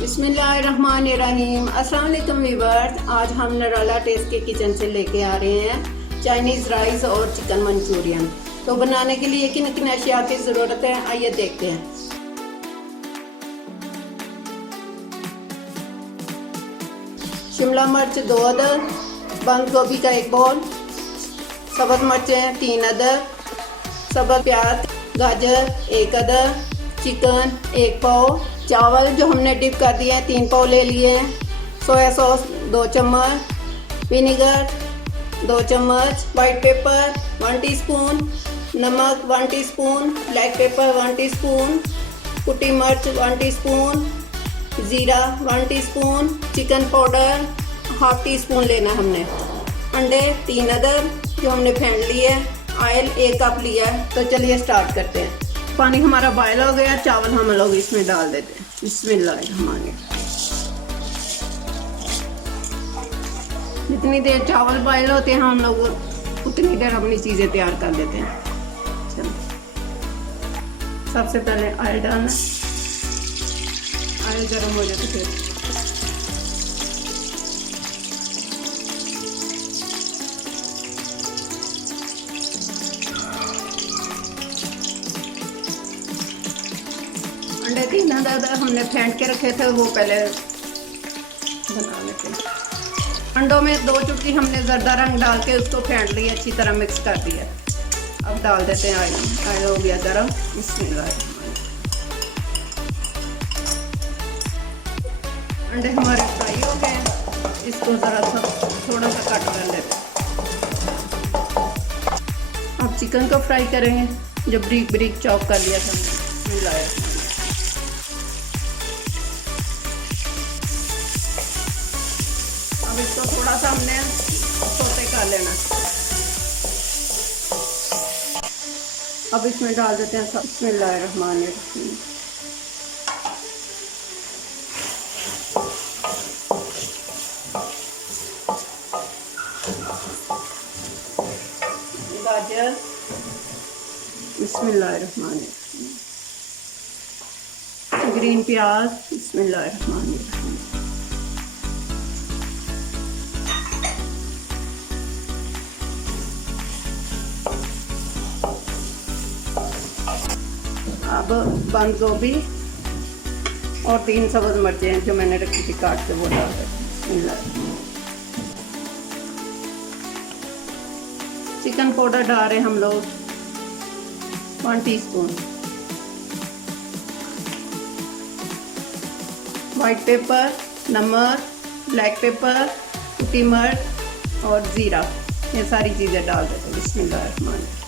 बिस्मिल्लाहिर्रहमानिर्रहीम। अस्सलाम वालेकुम व्यूअर्स, आज हम नराला टेस्ट के किचन से लेके आ रहे हैं चाइनीज़ राइस और चिकन मंचूरियन। तो बनाने के लिए किन किन अशिया की ज़रूरत है, आइए देखते हैं। शिमला मिर्च 2 अदद, बंद गोभी का 1 बाउल, सब्ज़ मिर्चें 3 अदद, सब्ज़ प्याज, गाजर 1 अदद, चिकन 1 पाव, चावल जो हमने डिप कर दिए हैं 3 पाव ले लिए हैं, सोया सॉस 2 चम्मच, विनेगर 2 चम्मच, वाइट पेपर 1 टीस्पून, नमक 1 टीस्पून, ब्लैक पेपर 1 टीस्पून, कुटी मिर्च 1 टीस्पून, ज़ीरा 1 टीस्पून, चिकन पाउडर 1/2 टीस्पून लेना हमने, अंडे 3 अदद जो हमने फेंट लिए, ऑयल 1 कप लिया है। तो चलिए स्टार्ट करते हैं। पानी हमारा बॉयल हो गया, चावल हम लोग इसमें डाल देते हैं। बिस्मिल्लाहिर्रहमानिर्रहीम। जितनी देर चावल बॉयल होते हैं हम लोग उतनी देर अपनी चीज़ें तैयार कर देते हैं। चलो सबसे पहले ऑयल डालना, ऑयल गर्म हो जाए तो फिर अंडे 3 अदद हमने फेंट के रखे थे, वो पहले बना लेते हैं। अंडों में 2 चुटकी हमने जर्दा रंग डाल के उसको फेंट लिया, अच्छी तरह मिक्स कर दिया। अब डाल देते हैं ऑयल, ऑयल हो गया गरम। अंडे हमारे फ्राई हो गए, इसको ज़रा सा थोड़ा सा कट कर लेते हैं। अब चिकन को फ्राई करेंगे जो ब्रिक ब्रिक चॉप कर लिया था मिलाया। अब इसको थोड़ा सा हमने सौते कर लेना। अब इसमें डाल देते हैं बिस्मिल्लाहिर्रहमानिर्रहीम। गाजर बिस्मिल्लाहिर्रहमानिर्रहीम, ग्रीन प्याज बिस्मिल्लाहिर्रहमानिर्रहीम, अब बंद गोभी और 3 सब्ज़ मिर्चें जो मैंने रखी थी काट के वो डाल दें। चिकन पाउडर डाल रहे हैं हम लोग 1 टीस्पून, वाइट पेपर, नमक, ब्लैक पेपर, कुटी मिर्च और ज़ीरा, ये सारी चीज़ें डाल देते हैं। बिस्मिल्लाहिर्रहमानिर्रहीम।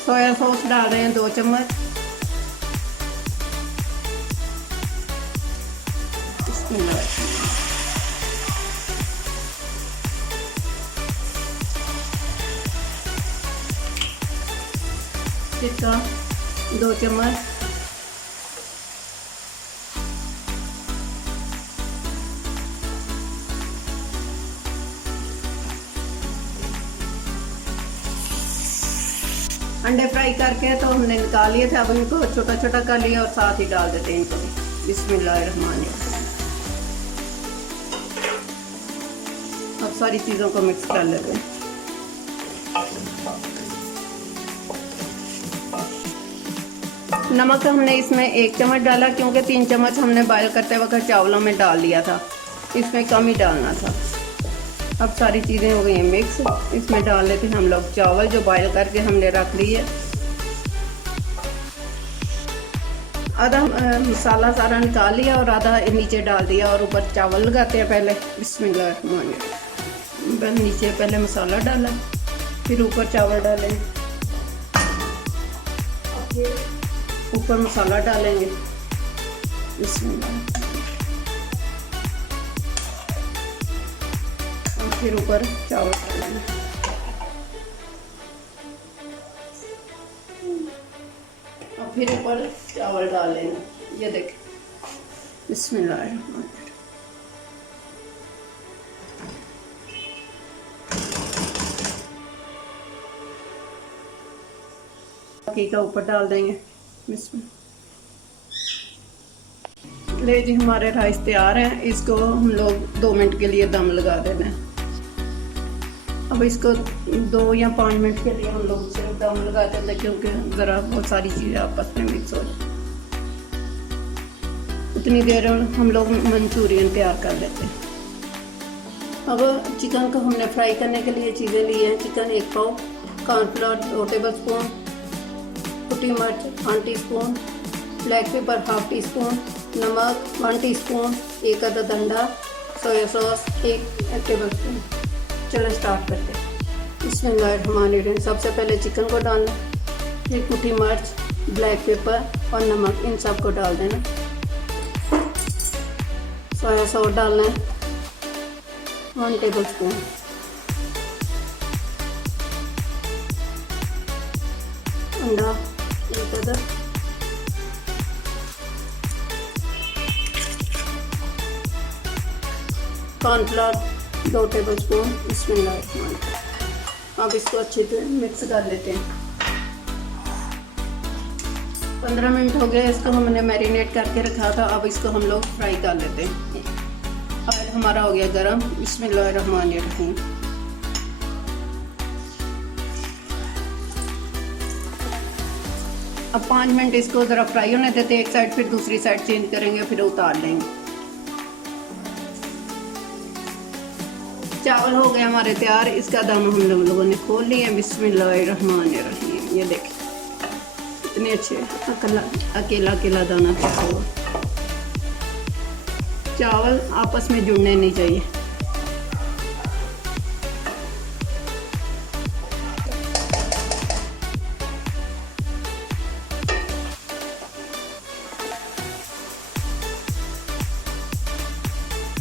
सोया सॉस डाल रहे हैं 2 चम्मच, सिरका 2 चम्मच, अंडे फ्राई करके तो हमने निकाल लिए थे, अब इनको छोटा छोटा कर लिया और साथ ही डाल देते हैं इनको भी। बिस्मिल्लाहिर्रहमानिर्रहीम। अब सारी चीज़ों को मिक्स कर लेते हैं। नमक हमने इसमें 1 चम्मच डाला क्योंकि 3 चम्मच हमने बॉयल करते वक्त चावलों में डाल दिया था, इसमें कम ही डालना था। अब सारी चीज़ें हो गई हैं मिक्स, इसमें डाल लेते हैं हम लोग चावल जो बॉयल करके हमने रख लिए। आधा मसाला सारा निकाल लिया और आधा नीचे डाल दिया और ऊपर चावल लगाते हैं पहले। बिस्मिल्लाहिर्रहमानिर्रहीम। नीचे पहले मसाला डाला, फिर ऊपर चावल डालें, ऊपर मसाला डालेंगे। बिस्मिल्लाह। और फिर ऊपर चावल डालेंगे। और फिर ऊपर चावल डाल लेंगे। ये देखें, बिस्मिल्लाह। बाकी का ऊपर डाल देंगे। ले जी, हमारे राइस तैयार हैं। इसको हम लोग 2 मिनट के लिए दम लगा देना है। अब इसको 2 या 5 मिनट के लिए हम लोग सिर्फ दम लगा देते हैं, क्योंकि ज़रा बहुत सारी चीज़ें आपस में मिक्स हो जाए। उतनी देर हम लोग मंचूरियन तैयार कर लेते हैं। अब चिकन को हमने फ्राई करने के लिए चीज़ें ली हैं। चिकन 1 पाव, कॉर्नफ्लोर 2 टेबल स्पून, कुटी मिर्च 1 टीस्पून, ब्लैक पेपर 1/2 टीस्पून, नमक 1 टीस्पून, 1 अदद अंडा, सोया सॉस 1 टेबल स्पून। चलो स्टार्ट करते हैं। बिस्मिल्लाहिर्रहमानिर्रहीम। सबसे पहले चिकन को डालना, फिर कुटी मिर्च, ब्लैक पेपर और नमक, इन सब को डाल देना। सोया सॉस डालना है 1 टेबल स्पून, अंडा 1 अदद, कॉर्नफ्लोर 2 टेबल स्पून। बिस्मिल्लाहिर्रहमानिर्रहीम। अब इसको अच्छे से मिक्स कर लेते हैं। 15 मिनट हो गए, इसको हमने मैरिनेट करके रखा था। अब इसको हम लोग फ्राई कर लेते हैं। ऑयल हमारा हो गया गरम। बिस्मिल्लाहिर्रहमानिर्रहीम। अब 5 मिनट इसको ज़रा फ्राई होने देते हैं एक साइड, फिर दूसरी साइड चेंज करेंगे, फिर उतार लेंगे। चावल हो गए हमारे तैयार। इसका दाना हम लोगों ने खोल लिया। बिस्मिल्लाहिर्रहमानिर्रहीम। ये देखें इतने अच्छे अकेला अकेला दाना तैयार हुआ। चावल आपस में जुड़ने नहीं चाहिए।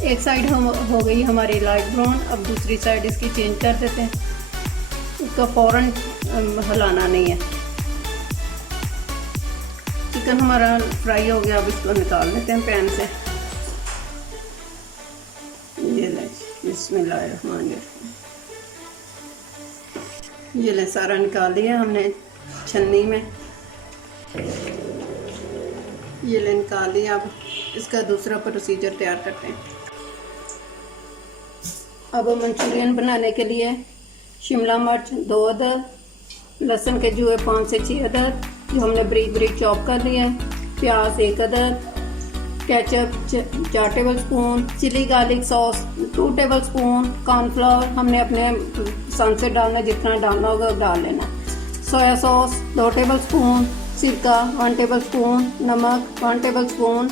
एक साइड हम हो गई हमारी लाइट ब्राउन। अब दूसरी साइड इसकी चेंज कर देते हैं। इसको फ़ौरन हिलाना नहीं है। चिकन हमारा फ्राई हो गया। अब इसको निकाल लेते हैं पैन से। ये ले, बिस्मिल्लाहिर्रहमानिर्रहीम। ये ले, सारा निकाल लिया हमने छन्नी में। ये ले निकाल लिया। अब इसका दूसरा प्रोसीजर तैयार करते हैं। अब मंचूरियन बनाने के लिए शिमला मिर्च 2 अदद, लहसुन के जुए 5 से 6 अदद जो हमने बारीक बारीक चॉप कर लिया है, प्याज 1 अदद, ketchup 4 tablespoon, chilli garlic sauce 2 tablespoon, cornflour हमने अपने पसंद से डालना, जितना डालना होगा डाल लेना, सोया सॉस 2 टेबल स्पून, सिरका 1 टेबल स्पून, नमक 1 table spoon,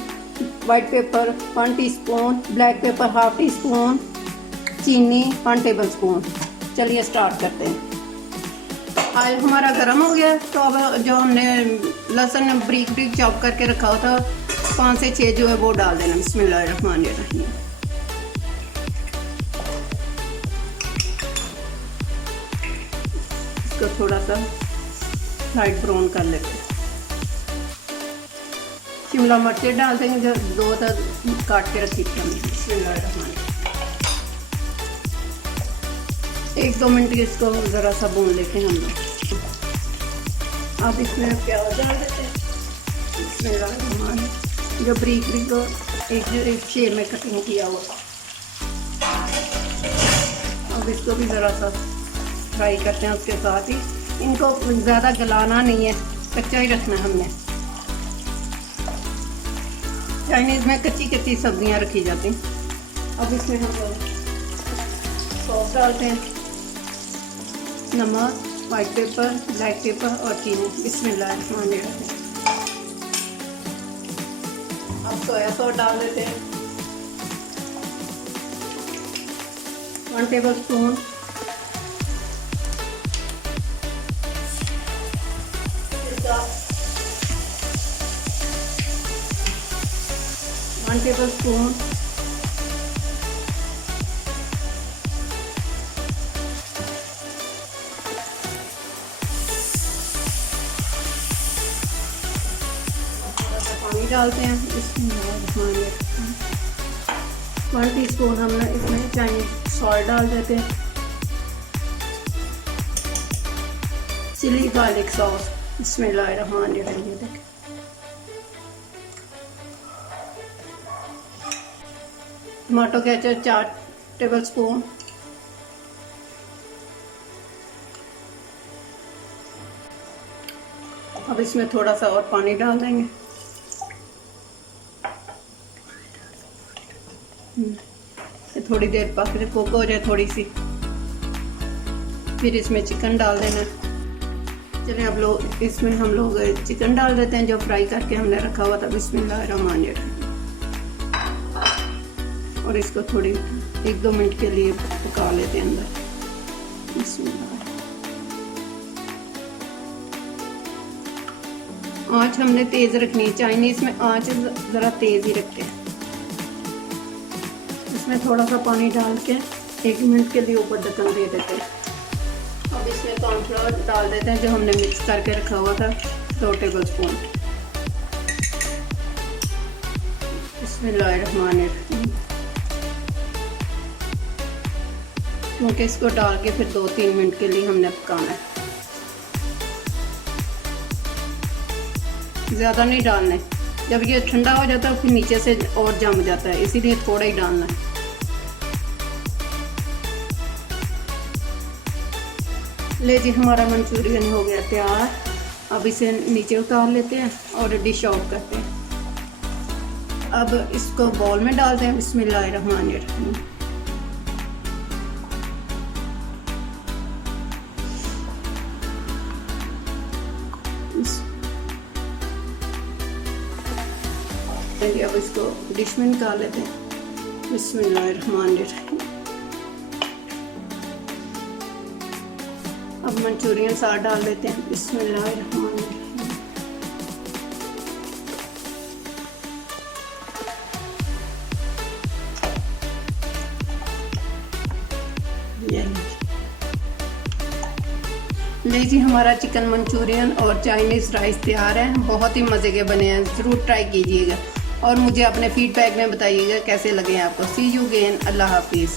white paper 1 teaspoon, black pepper 1/2 teaspoon, चीनी 1 टेबल स्पून। चलिए स्टार्ट करते हैं। ऑयल हमारा गर्म हो गया। तो अब जो हमने लहसुन बारीक बारीक चॉप करके रखा हुआ था 5 से 6 जो है वो डाल देना। बिस्मिल्लाहिर्रहमानिर्रहीम। इसको थोड़ा सा लाइट ब्राउन कर लेते हैं। शिमला मिर्चें डाल देंगे जो 2 काट के रखी थी हमने। बिस्मिल्लाहिर्रहमानिर्रहीम। 1-2 मिनट इसको ज़रा सा भून लेते हैं हम लोग। अब इसमें प्याज डाल देते हैं। जो बारीक बारीक को एक शेप में कटिंग किया हुआ। अब इसको भी ज़रा सा फ्राई करते हैं उसके साथ ही। इनको ज़्यादा गलाना नहीं है, कच्चा ही रखना है हमने। चाइनीज़ में कच्ची कच्ची सब्जियां रखी जाती हैं। अब इसमें हम लोग सॉस डालते हैं, नमक, वाइट पेपर, ब्लैक पेपर और चीनी। बिस्मिल्लाहिर्रहमानिर्रहीम। अब सोया सॉस डाल देते हैं 1 टेबल स्पून, सिरका 1 टेबल स्पून, पानी डालते हैं। इसमें 1 टीस्पून हमने इसमें चाइनीज सॉल्ट डाल देते हैं, चिली गार्लिक सॉस बिस्मिल्लाहिर्रहमानिर्रहीम। ये देखें, टमाटो केचप 4 टेबलस्पून, अब इसमें थोड़ा सा और पानी डाल देंगे। थोड़ी देर पक कुक हो जाए थोड़ी सी, फिर इसमें चिकन डाल देना। चलिए अब लोग इसमें हम लोग चिकन डाल देते हैं जो फ्राई करके हमने रखा हुआ था। बिस्मिल्लाहिर्रहमानिर्रहीम। और इसको थोड़ी 1-2 मिनट के लिए पका लेते हैं अंदर। बिस्मिल्लाह। आँच हमने तेज़ रखनी है, चाइनीज़ में आँच ज़रा तेज़ ही रखते हैं। इसमें थोड़ा सा पानी डाल के 1 मिनट के लिए ऊपर ढक्कन दे देते हैं। अब इसमें कॉर्नफ्लोर डाल देते हैं जो हमने मिक्स करके रखा हुआ था, 2 टेबलस्पून। बिस्मिल्लाहिर्रहमानिर्रहीम। क्योंकि इसको डाल के फिर 2-3 मिनट के लिए हमने पकाना है, ज़्यादा नहीं डालना है। जब ये ठंडा हो जाता है फिर नीचे से और जम जाता है, इसीलिए थोड़ा ही डालना है। ले जी, हमारा मंचूरियन हो गया तैयार। अब इसे नीचे उतार लेते हैं और डिश आउट करते हैं। अब इसको बाउल में डालते हैं। बिस्मिल्लाहिर्रहमानिर्रहीम। अब इसको डिश में निकाल लेते हैं। बिस्मिल्लाहिर्रहमानिर्रहीम। अब मंचूरियन साथ डाल देते हैं। बिस्मिल्लाहिर्रहमानिर्रहीम। ले जी, हमारा चिकन मंचूरियन और चाइनीज़ राइस तैयार है। बहुत ही मज़े के बने हैं, ज़रूर ट्राई कीजिएगा और मुझे अपने फीडबैक में बताइएगा कैसे लगे आपको। सी यू अगेन। अल्लाह हाफिज़।